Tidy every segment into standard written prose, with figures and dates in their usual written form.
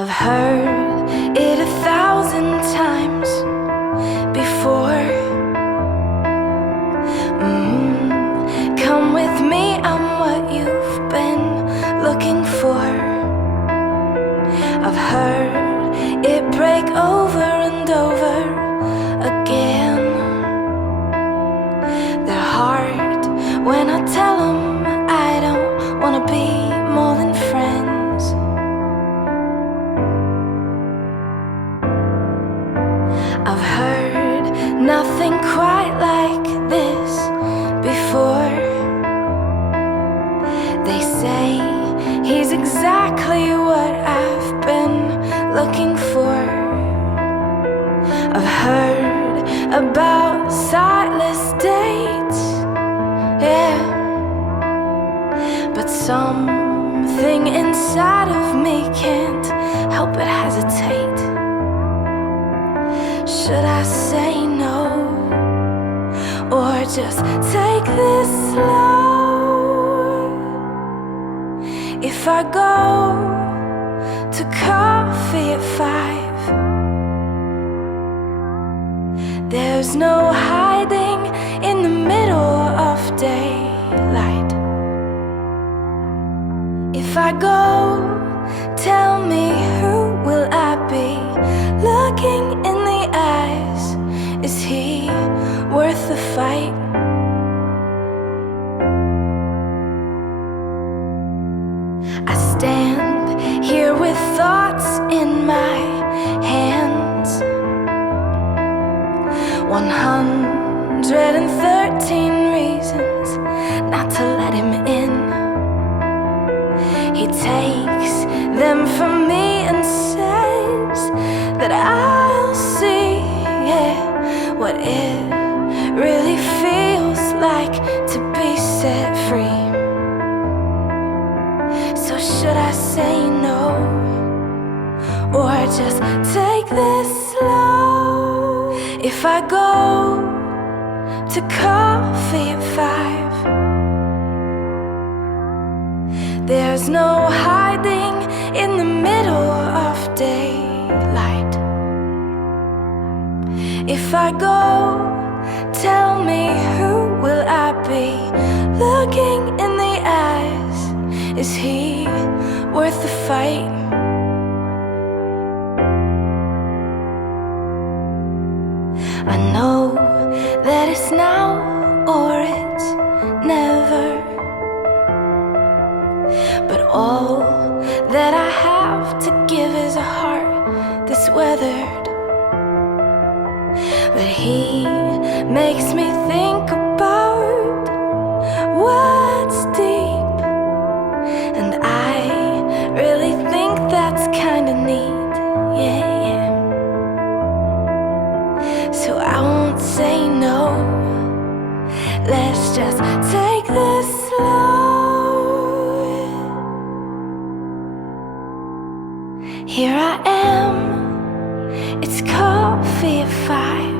I've heard it 1,000 times before. Come with me, I'm what you've been looking for. I've heard it break over and over again. They're hard when I tell them I don't wanna be more than friends. I've heard nothing quite like this before. They say he's exactly what I've been looking for. I've heard about sightless dates, yeah, but something inside of me can't help but hesitate. Should I say no, or just take this slow? If I go to coffee at 5, there's no hiding in the middle of daylight. If I go, tell me, who will I be looking in the eyes? Is he worth the fight? I stand here with thoughts in my hands, 113 reasons not to let him in. He takes them from me and says that I'll see, yeah, what it really feels like to be set free. So should I say no, or just take this slow? If I go to coffee at 5, there's no hiding in the middle of daylight. If I go, tell me, who will I be looking in the eyes? Is he worth the fight? I know that it's now or it's never, but all that I have to give is a heart that's weathered. But he makes me think about what's deep, and I really think that's kinda neat, yeah, yeah. So I won't say no, let's just take this slow. Here I am, it's coffee at 5,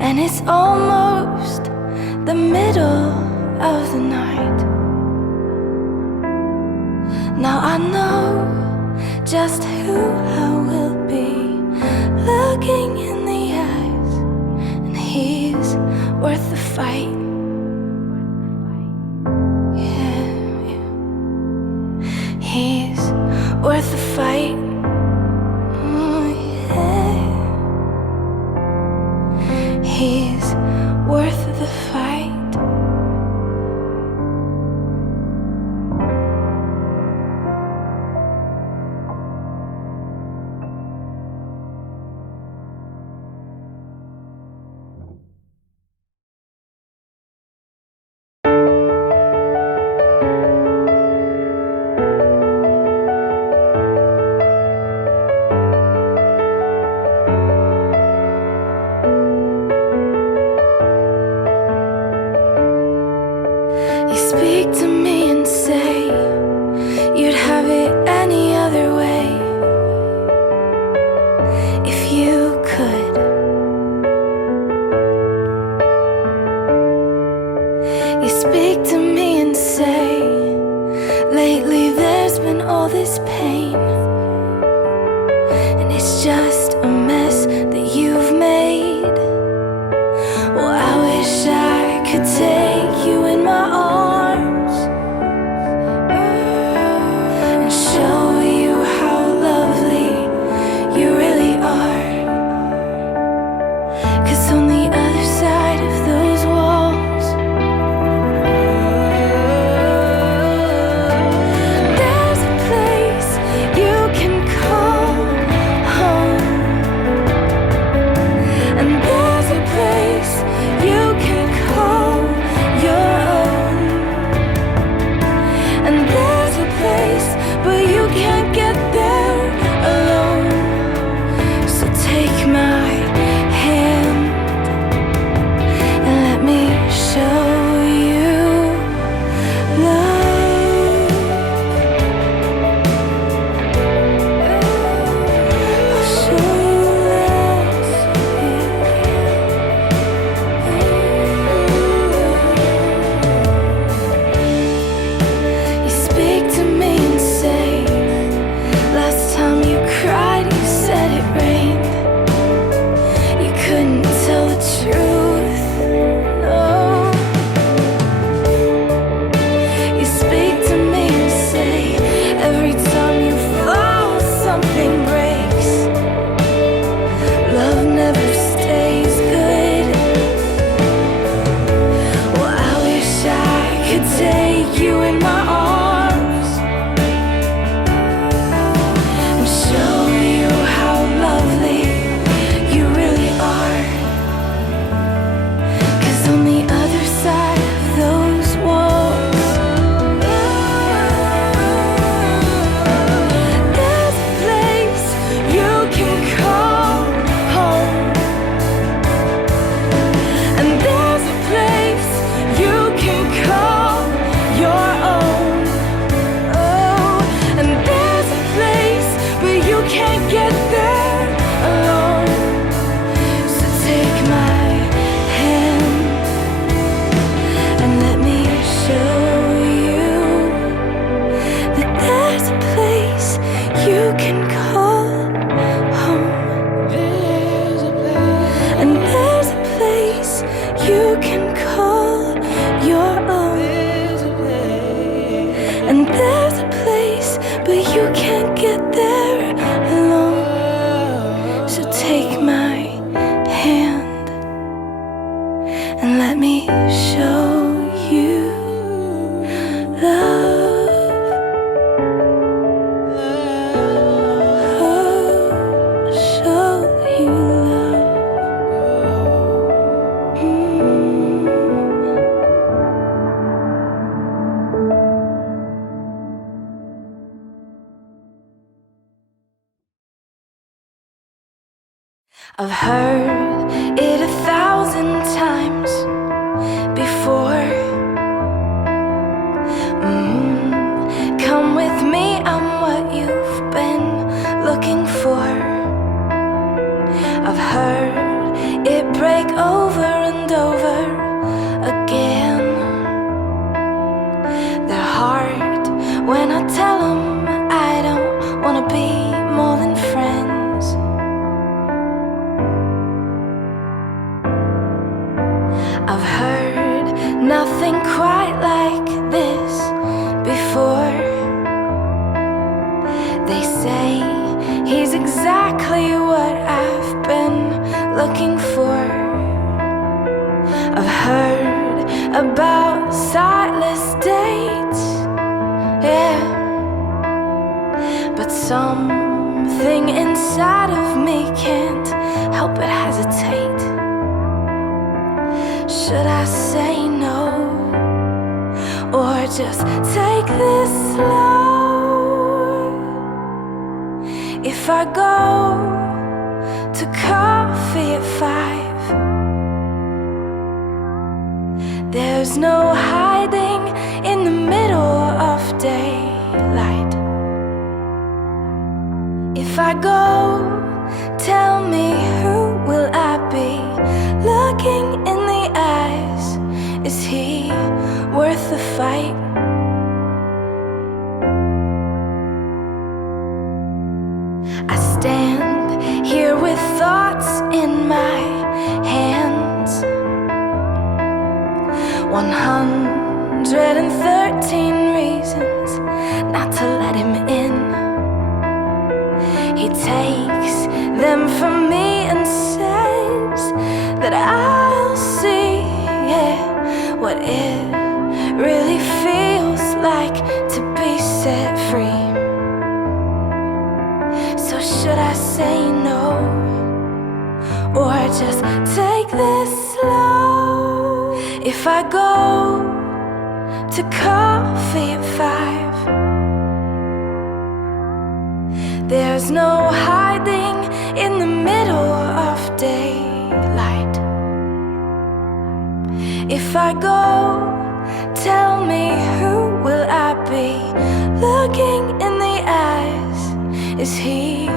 and it's almost the middle of the night. Now I know just who I will be looking in the eyes, and he's worth the fight. Yeah, yeah. He's worth the fight. Oh, yeah. He's worth the fight. all this pain, and it's just a mess that you've made. Well, I wish I could take you in my arms and show you how lovely you really are. 'Cause on the other side of those walls, there's a place you can call home, and there's a place you can call your own, and there's a place, but you can't get there alone. So take my hand and let me show you love. I'll show you love. You speak to me and say, last time you cried, you said it rained. You couldn't tell the truth, no. You speak to me and say, every time you fall, something breaks. Love never stays good. Well, I wish I could take you in my arms and show you how lovely you really are. 'Cause on the other side of those walls, there's a place you can call home, and there's a place you can call your own. Oh, and there's a place, but you can't get there alone. So take my hand and let me show you that there's a place you can call home, and there's a place you can call your own, and there's a place, but you can't get there alone. So take my hand and let me show you love. Oh, show you love. I've heard it 1,000 times before. Come with me, I'm what you've been looking for. I've heard it break over and over again. They're hard when I tell them I don't wanna be more than friends. I've heard nothing quite like this before. They say he's exactly what I've been looking for. I've heard about sightless dates, yeah, but something inside of me can't help but hesitate. Should I say no, or just take this slow? If I go to coffee at 5, there's no hiding in the middle of daylight. If I go, tell me, who will I be looking in the eyes? Is he worth the fight? your thoughts in my hands. 113 reasons not to let him in. He takes them from me and says that I'll see, yeah, what it really feels like to be set free. So should I say no, or just take this slow? If I go to coffee at 5, there's no hiding in the middle of daylight. If I go, tell me, who will I be looking in the eyes? Is he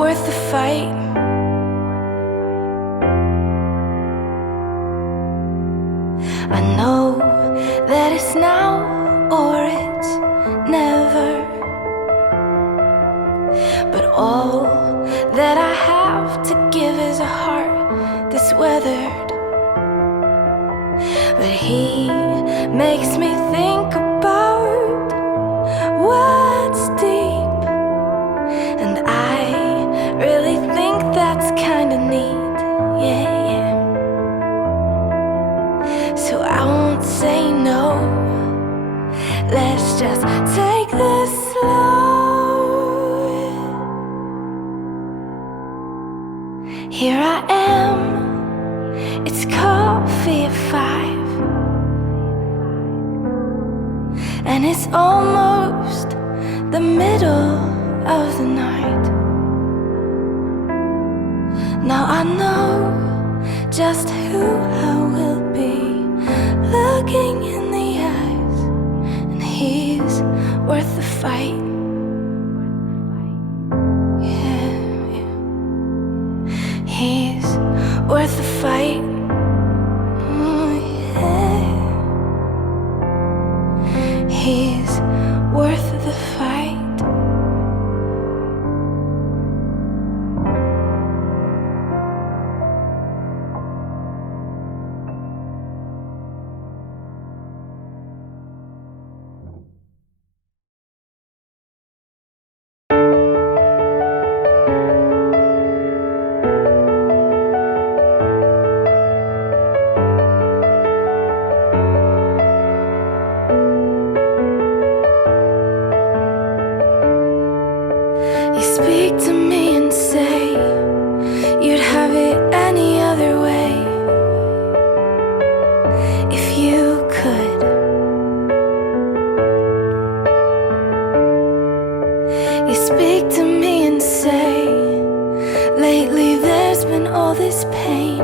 worth the fight? I know that it's now or it's never, but all that I have to give is a heart that's weathered. But he makes me think about what's deep, and I really think that's kinda neat, yeah, yeah. So I won't say no, let's just take this slow. Here I am, it's coffee at 5, and it's almost the middle of the night. Now I know just who I will be looking in the eyes, and he's worth the fight. Yeah, yeah. He's worth the fight. Oh, yeah. He's worth the fight. You speak to me and say you'd have it any other way if you could. You speak to me and say lately there's been all this pain.